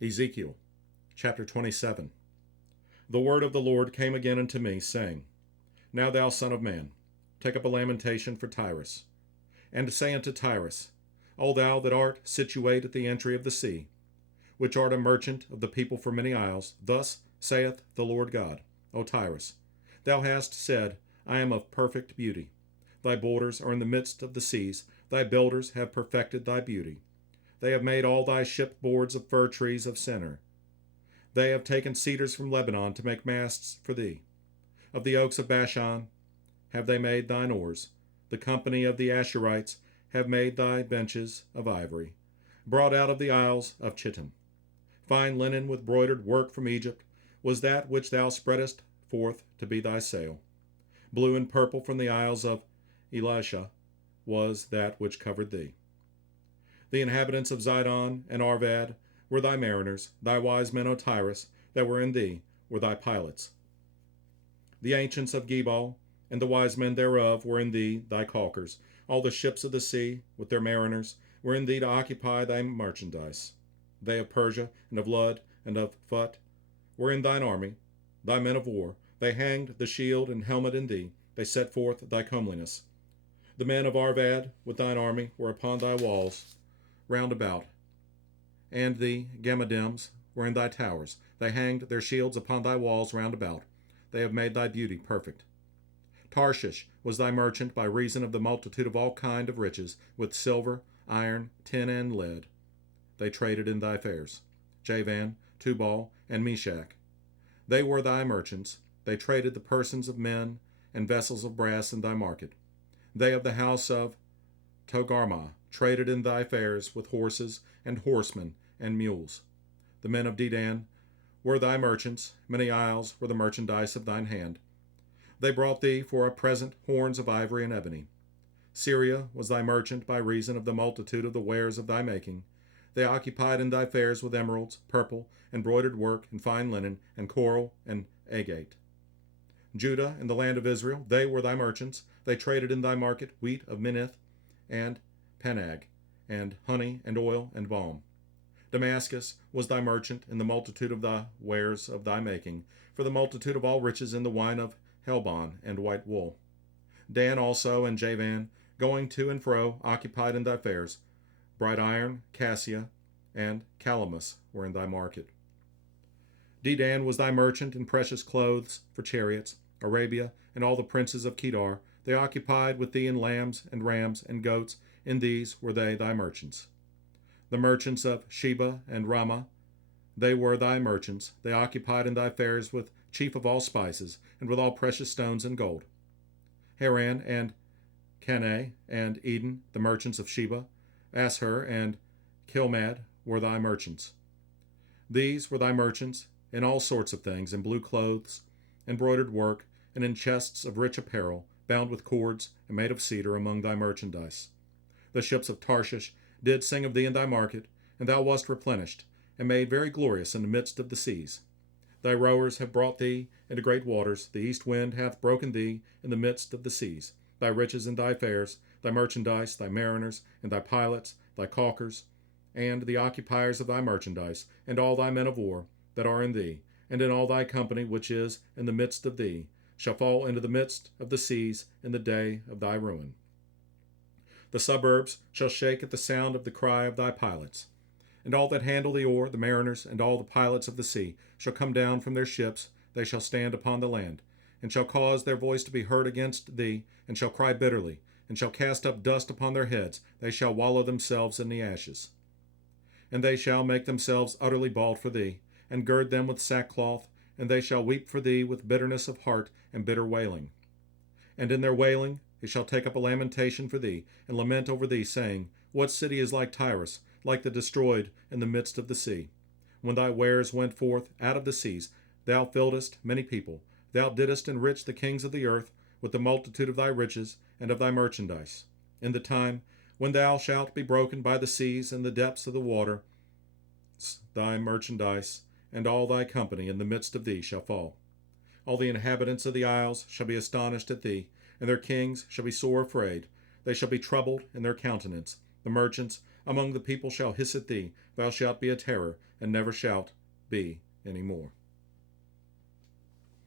Ezekiel chapter 27. The word of the Lord came again unto me, saying, Now thou son of man, take up a lamentation for Tyrus, and say unto Tyrus, O thou that art situate at the entry of the sea, which art a merchant of the people for many isles, thus saith the Lord God, O Tyrus, thou hast said, I am of perfect beauty. Thy borders are in the midst of the seas, thy builders have perfected thy beauty. They have made all thy ship boards of fir trees of Senir. They have taken cedars from Lebanon to make masts for thee. Of the oaks of Bashan have they made thine oars. The company of the Ashurites have made thy benches of ivory, brought out of the isles of Chittim. Fine linen with broidered work from Egypt was that which thou spreadest forth to be thy sail. Blue and purple from the isles of Elisha was that which covered thee. The inhabitants of Zidon and Arvad were thy mariners, thy wise men, O Tyrus, that were in thee, were thy pilots. The ancients of Gebal and the wise men thereof were in thee, thy caulkers. All the ships of the sea, with their mariners, were in thee to occupy thy merchandise. They of Persia and of Lud and of Phut were in thine army, thy men of war. They hanged the shield and helmet in thee, they set forth thy comeliness. The men of Arvad with thine army were upon thy walls round about, and the Gammadims were in thy towers. They hanged their shields upon thy walls round about. They have made thy beauty perfect. Tarshish was thy merchant by reason of the multitude of all kind of riches, with silver, iron, tin, and lead. They traded in thy fairs. Javan, Tubal, and Meshach. They were thy merchants. They traded the persons of men and vessels of brass in thy market. They of the house of Togarmah traded in thy fairs with horses and horsemen and mules. The men of Dedan were thy merchants, many isles were the merchandise of thine hand. They brought thee for a present horns of ivory and ebony. Syria was thy merchant by reason of the multitude of the wares of thy making. They occupied in thy fairs with emeralds, purple, embroidered work, and fine linen, and coral, and agate. Judah and the land of Israel, they were thy merchants. They traded in thy market wheat of Minnith, and Panag, and honey, and oil, and balm. Damascus was thy merchant in the multitude of the wares of thy making, for the multitude of all riches in the wine of Helbon and white wool. Dan also and Javan, going to and fro, occupied in thy fairs. Bright iron, cassia, and calamus were in thy market. Dedan was thy merchant in precious clothes for chariots. Arabia and all the princes of Kedar, they occupied with thee in lambs and rams and goats. In these were they thy merchants. The merchants of Sheba and Ramah, they were thy merchants. They occupied in thy fairs with chief of all spices, and with all precious stones and gold. Haran and Caneh and Eden, the merchants of Sheba, Ashur and Kilmad were thy merchants. These were thy merchants in all sorts of things, in blue clothes, embroidered work, and in chests of rich apparel, bound with cords and made of cedar among thy merchandise. The ships of Tarshish did sing of thee in thy market, and thou wast replenished, and made very glorious in the midst of the seas. Thy rowers have brought thee into great waters, the east wind hath broken thee in the midst of the seas. Thy riches and thy fairs, thy merchandise, thy mariners, and thy pilots, thy caulkers, and the occupiers of thy merchandise, and all thy men of war that are in thee, and in all thy company which is in the midst of thee, shall fall into the midst of the seas in the day of thy ruin. The suburbs shall shake at the sound of the cry of thy pilots. And all that handle the oar, the mariners, and all the pilots of the sea, shall come down from their ships, they shall stand upon the land, and shall cause their voice to be heard against thee, and shall cry bitterly, and shall cast up dust upon their heads, they shall wallow themselves in the ashes. And they shall make themselves utterly bald for thee, and gird them with sackcloth, and they shall weep for thee with bitterness of heart and bitter wailing. And in their wailing they shall take up a lamentation for thee, and lament over thee, saying, What city is like Tyrus, like the destroyed in the midst of the sea? When thy wares went forth out of the seas, thou filledst many people. Thou didst enrich the kings of the earth with the multitude of thy riches and of thy merchandise. In the time when thou shalt be broken by the seas and the depths of the water, thy merchandise and all thy company in the midst of thee shall fall. All the inhabitants of the isles shall be astonished at thee, and their kings shall be sore afraid. They shall be troubled in their countenance. The merchants among the people shall hiss at thee. Thou shalt be a terror, and never shalt be any more.